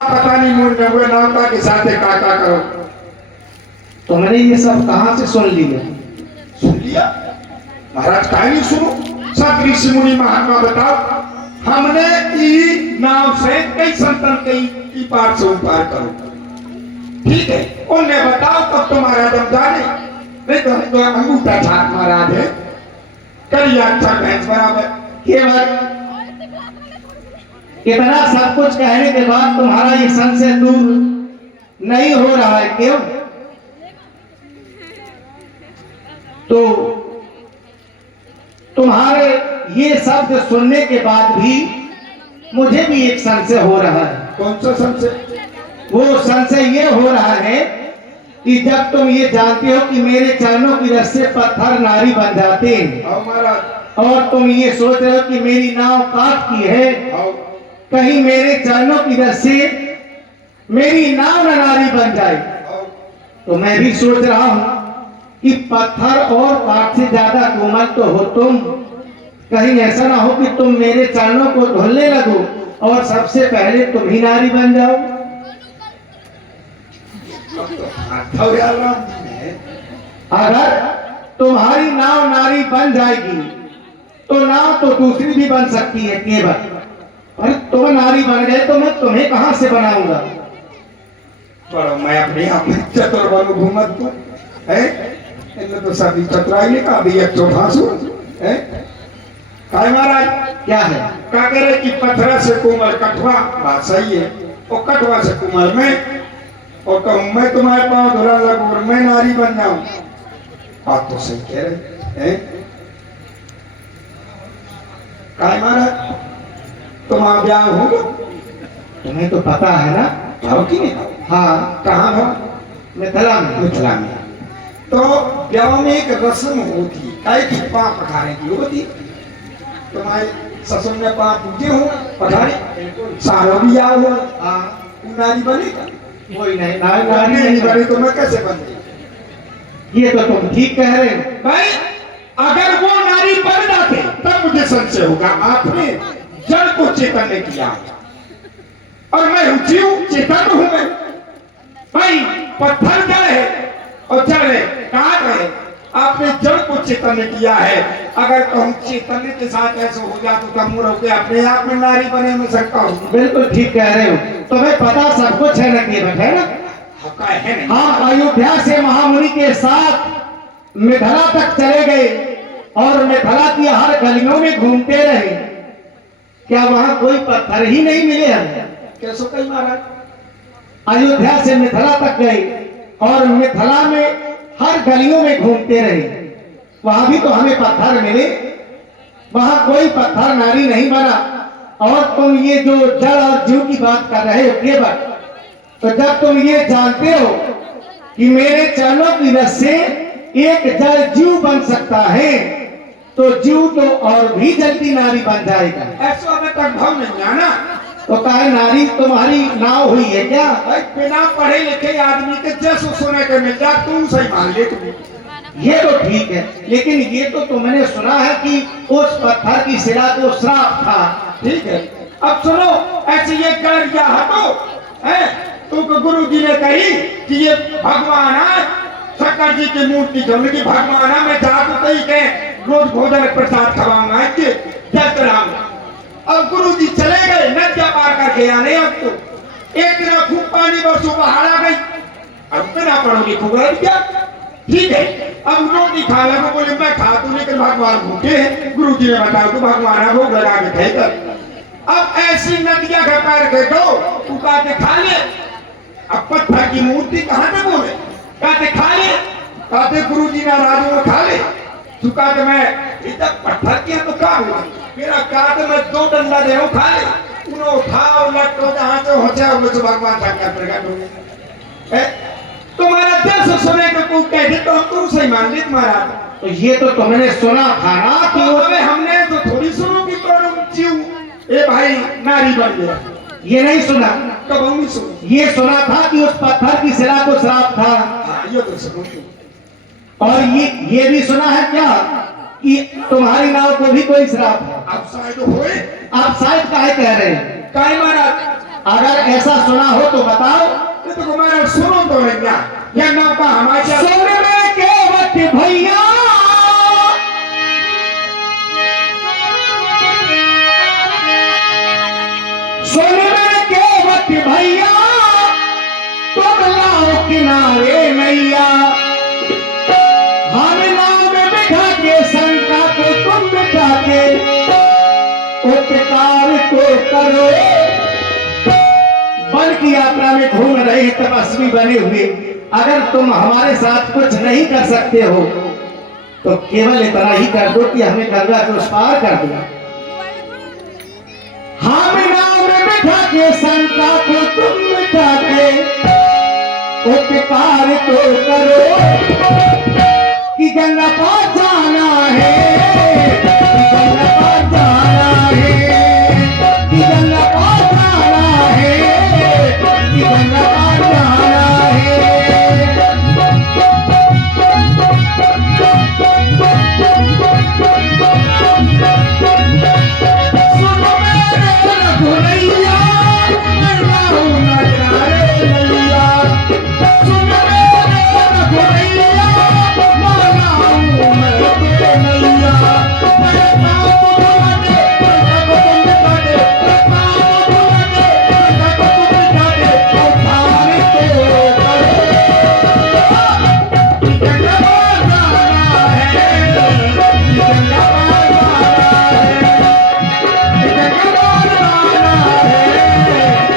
पता नहीं मुझे हुए नौता के साथ काका करो। तो मैंने ये सब कहाँ से सुन लिया? सुन लिया महाराज, काहे नहीं सुनो? सब ऋषि मुनि महात्मा बताओ, हमने ई नाव से कई संतन कई पार से उपार करो, ठीक है? उन्हें बताओ तब तुम्हारा दम जाने, नहीं तो अंगूठा छाप महाराज है करिया अच्छा भैंस बराबर। ये बात इतना सब कुछ कहने के बाद तुम्हारा ये संशय दूर नहीं हो रहा है, क्यों? तो तुम्हारे ये शब्द सुनने के बाद भी मुझे भी एक संशय हो रहा है। कौन सा संशय? वो संशय ये हो रहा है कि जब तुम ये जानते हो कि मेरे चरणों की रस से पत्थर नारी बन जाते हैं, और तुम ये सोच रहे हो कि मेरी नाव काट की है, कहीं मेरे चरणों की रस से मेरी नाव नारी बन जाए, तो मैं भी सोच रहा हूं कि पत्थर और काठ से ज्यादा कोमल तो हो तुम। कहीं ऐसा ना हो कि तुम मेरे चरणों को धुलने लगो और सबसे पहले तुम ही नारी बन जाओ। अगर तुम्हारी नाव नारी बन जाएगी तो नाव तो दूसरी भी बन सकती है केवल, पर तुम नारी बन गए तो मैं तुम्हें कहां से बनाऊंगा? पर मैं अपने आप में चतुर बनू घूमत पर है, इनमें तो सभी चतुराई का भी एक चौभासु है। काय महाराज क्या है? क्या कह रहे कि पत्थर से कोमल कठवा, बात सही है, और कठवा से कोमल में, और तो मैं तुम्हारे पाँव धुला लगू और मैं नारी बन जाऊं, बात तो सही कह रहे हैं। काय महाराज तुम आप ब्याह होगा? तुम्हें तो पता है ना? हो कि नहीं? हाँ। कहाँ हो? मिथिला में। मिथिला में। तो ब्याह में एक रस्म होती, काय की पाँव पखारे की होती। तुम्हारे ससुर ने पाँव पूजे हो पखारे, सारो भी आओ हो, नारी बनेगा? कोई नहीं, नारी नहीं बने तो मैं कैसे बन गई? ये तो तुम ठीक कह रहे हो भाई। अगर वो नारी बन जाते तब मुझे संशय होगा, आपने जड़ को चेतन किया और मैं जीव चेतन हूं। मैं भाई पत्थर जड़ है और जड़ है काट है, आपने जड़ को चेतन किया है। अगर हम चेतन के साथ ऐसा हो जाए तो हम रोके अपने आप में नारी बने में सकता हूँ। बिल्कुल ठीक कह रहे हो, तुम्हें पता सब कुछ है ना? केवट है ना? हाँ, अयोध्या से महामुनि के साथ मिथिला तक चले गए और मिथिला की हर गलियों में घूमते रहे, क्या वहां कोई पत्थर ही नहीं मिले? हम कैसे कही महाराज? अयोध्या से मिथिला तक गए और मिथिला में हर गलियों में घूमते रहे, वहां भी तो हमें पत्थर मिले, वहां कोई पत्थर नारी नहीं बना। और तुम ये जो जड़ और जीव की बात कर रहे हो केवल, तो जब तुम ये जानते हो कि मेरे चरणों की रस से एक जड़ जीव बन सकता है, तो जीव तो और भी जल्दी नारी बन जाएगा। ऐसा हमें तक भाव नहीं आना। तो काहे नारी तुम्हारी नाव हुई है क्या? बिना पढ़े लिखे आदमी के जैसे सुने के मिल जा, तुम सही मान ले तुम्हें। ये तो ठीक है, लेकिन ये तो तुमने सुना है कि उस पत्थर की शिला को श्राप था, ठीक है? अब सुनो, ऐसे ये कर दिया हटो है, तुमको गुरु जी ने कही कि ये भगवान शंकर जी की मूर्ति जमने की भगवान में जाकर कही के रोज भोजन प्रसाद खवाऊंगा जल चढ़ाऊंगा। अब गुरु जी चले गए, नदिया पार करके आने। अब तो एक दिन खूब पानी बरसों बाहर आ गई, अब बिना पढ़ोगी खूब क्या? ठीक है, अब रोटी खा लगा, बोले मैं खा तू, लेकिन भगवान भूखे हैं। गुरु जी ने बताया तो भगवान भोग लगा के थे कर। अब ऐसी नदिया का पैर के दो उका के खा ले। अब पत्थर की मूर्ति कहाँ पे बोले, कहते खा ले, कहते गुरु जी ने राजू में खा ले। चुका के मैं इधर पत्थर किया तो क्या हुआ, मेरा कहते मैं 2 डंडा दे खा ले, उन्हें उठाओ लटो जहाँ से हो जाए उन्हें भगवान शंकर प्रकट हो गए। तुम्हारा दिल सुने को तू कहते तो हम तुम सही मान ली तुम्हारा। तो ये तो तुमने सुना था ना कि अबे हमने तो थोड़ी सुनो कि जीव ए भाई नारी बन गया, ये नहीं सुना। कब नहीं सुनो? ये सुना था कि उस पत्थर की शिला को श्राप था। ये तो सुनो। और ये भी सुना है क्या कि तुम्हारी नाव को भी कोई श्राप है? आप शायद होए, आप शायद काहे कह रहे हैं? काहे महाराज अगर ऐसा सुना हो तो बताओ। तो तुम्हारा सुनो तो लग्या या नाम का हमारे सुन में केवट भैया सुन में केवट भैया तुम लाओ किनारे नैया हम नाम बिठा के शंका को तुम बिठा के उपकार को करो। वन की यात्रा में घूम रहे तपस्वी बने हुए अगर तुम हमारे साथ कुछ नहीं कर सकते हो तो केवल इतना ही कर दो कि हमें गंगा को पार कर दो। हम नाम बिठा के शंका को तुम बिठा के उपकार तो करो कि गंगा पार जाना है, कि गंगा पार जाना है, कि गंगा पार जाना है, कि गंगा पार जाना है। सुनो मेरे रघुनैया मैं लाऊं नजारे नैया, सुनो मेरे रघुनैया मैं लाऊं मैं तेरे नैया। मेरे पाँव धुला दे बेटा को तुम बिठा दे, मेरे पाँव धुला दे बेटा को तुम बिठा दे, उद्धार तो करो कि गंगा पार जाना है, कि गंगा पार जाना है, कि गंगा पार जाना है,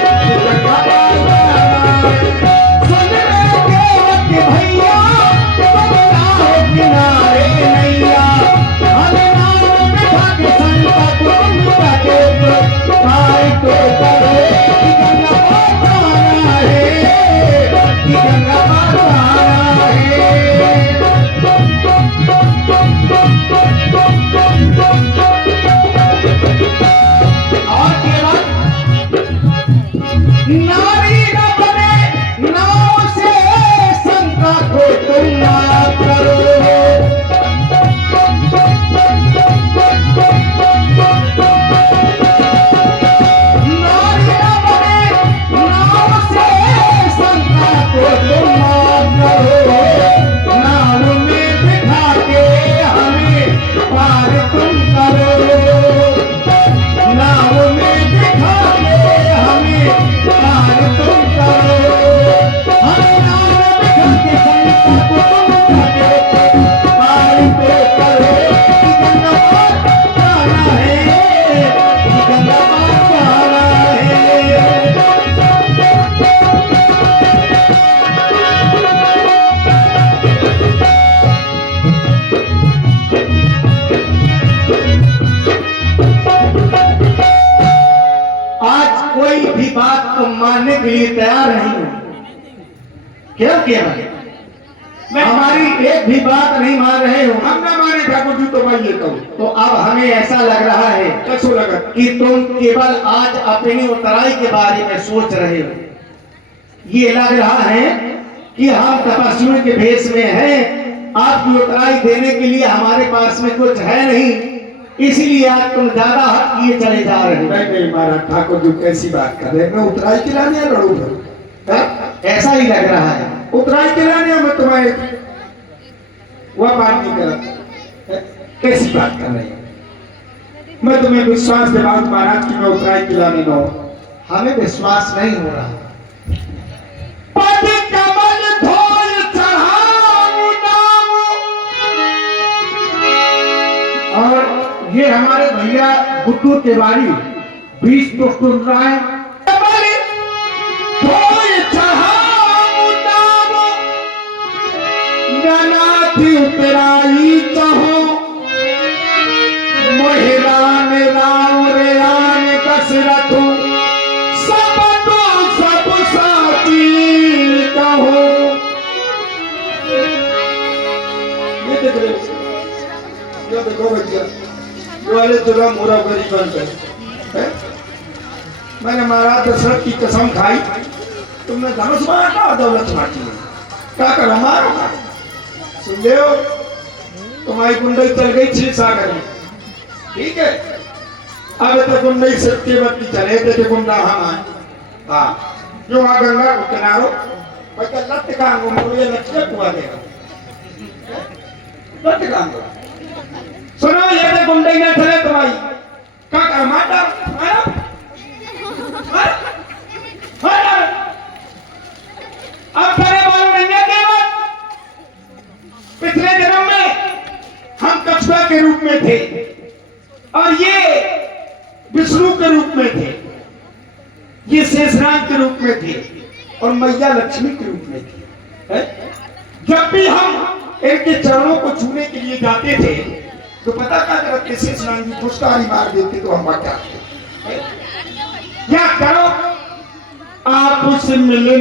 कि गंगा पार जाना है। सुन मेरे केवट भैया तुम लाओ किनारे नैया हमें नाम बिठा के शंका को तुम बिठा के उपकार तो करो कि गंगा पार जाना है, कि गंगा पार जाना है। और केवल नारी न बने नाव से शंका को तुम ना करो। नारी न बने नाव से शंका को तुम ना करो। नाव में बिठा के हमें पार तुम करो, नाव में बिठा के हमें पार तुम करो। हम नाव में बिठा के शंका को तुम बिठा के पार तो करो कि गंगा पार जाना है, कि गंगा पार जाना है। आज कोई भी बात को मानने के लिए तैयार नहीं है। क्यों केवल हमारी एक भी बात नहीं मान रहे हो हम ना माने ठाकुर जी तो मैं ये कहूँ तो अब हमें ऐसा लग रहा है कैसो लगा कि तुम केवल आज अपनी उतराई के बारे में सोच रहे हो। ये लग रहा है कि हम तपस्वियों के भेष में हैं, आपकी उतराई देने के लिए हमारे पास में कुछ है नहीं, इसीलिए आज तुम ज्यादा हट किए चले जा रहे हो। नहीं नहीं महाराज ठाकुर जी कैसी बात कर रहे हैं, मैं उतराई खिलाने या लड़ू फिर ऐसा ही लग रहा है। उतराई खिलाने मैं तुम्हारे वह बात नहीं कर, कैसी बात कर रही है। मैं तुम्हें विश्वास दिलाऊं महाराज कि मैं उतराई खिलाने न हो। हमें विश्वास नहीं हो रहा। पति कमल धोल चढ़ाऊं नाम। और ये हमारे भैया गुड्डू तिवारी 20 तो सुन रहा है। कमल धोल चढ़ाऊं नाम, जनाती उतराई चाहो, महिरान राम रे राम दशरथ सब तो सब साथी कहो। ये देख रहे हो, ये देखो बच्चा जो वाले तुरा मोरा गरीब बन गए। मैंने महाराज दशरथ की कसम खाई, तुमने धनुष मारा दौलत माटी में क्या करो मारो का सुन ले, तुम्हारी कुंडली चल गई 6 सागर में, ठीक है। अब तो कुंडली सत्य बत्ती चले थे कुंडा हम आए हाँ जो वहाँ गंगा को किनारो बच्चा लट कांगो मुझे ये लक्ष्य हुआ देगा लट कांगो सुनो ये तो गुंडे ने चले तुम्हारी क्या कर माता मारा अब तेरे मालूम नहीं है केवल पिछले दिनों में हम कछुआ के रूप में थे और ये विष्णु के रूप में थे ये शेषनाग के रूप में थे और मैया लक्ष्मी के रूप में थी है? जब भी हम इनके चरणों को छूने के लिए जाते थे तो पता क्या करते शेषनाग जी फुसकारी मार देते तो हम बच जाते क्या करो आप उससे मिलने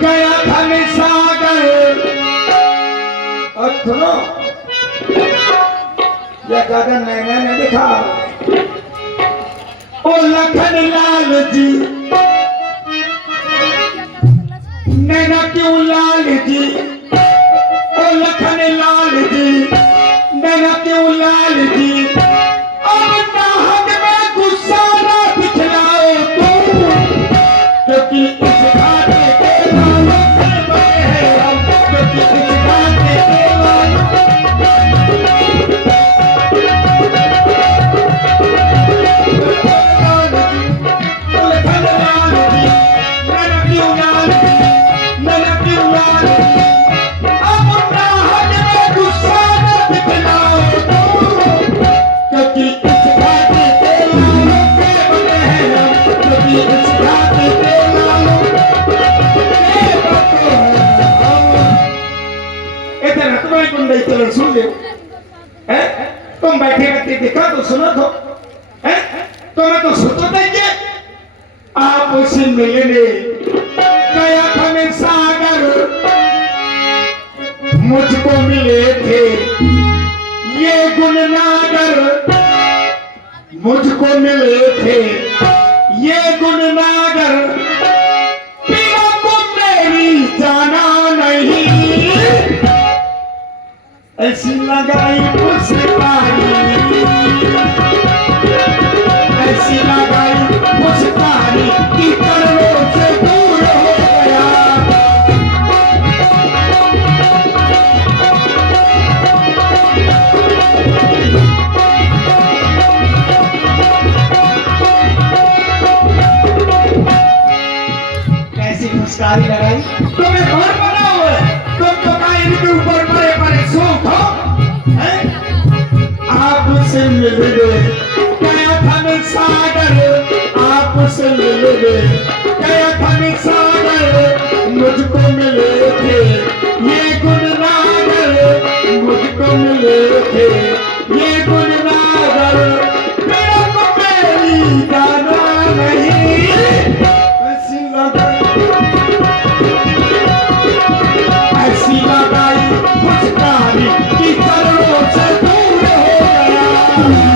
गया था मैं सागर और सुनो या ज्यादा नैना ने देखा ओ लखन लाल जी नैना क्यों लाल जी ओ लखन लाल जी नैना क्यों लाल जी अब नाहक में गुस्सा ना दिखलाओ तू क्योंकि इस घाटे के लालों से बने हैं हम क्योंकि इस घाटे के लालों सुन ले तुम बैठे बैठे देखा तो सुना तो तुम्हें तो सोचो देंगे आप उसे मिलने गया था मैं सागर मुझको मिले थे ये गुणनागर मुझको मिले थे ये गुणनागर पीड़ा को मेरी जाना नहीं ऐसी लगाई मुस्कानी ऐसी लगाई मुस्कानी कि करों से दूर हो गया कैसी मुस्कानी लगाई तुम्हें घर बना हुआ है तुम तो का इनके ऊपर बड़े बड़े शौक हो आपसे मिलने गया था मैं सागर आपसे मिलने गया था मैं सागर मुझको मिले थे ये गुणनागर मुझको मिले थे ये गुणनागर मेरा को मेरी जाना नहीं ऐसी लगाई मुस्कानी कि करों से दूर हो गया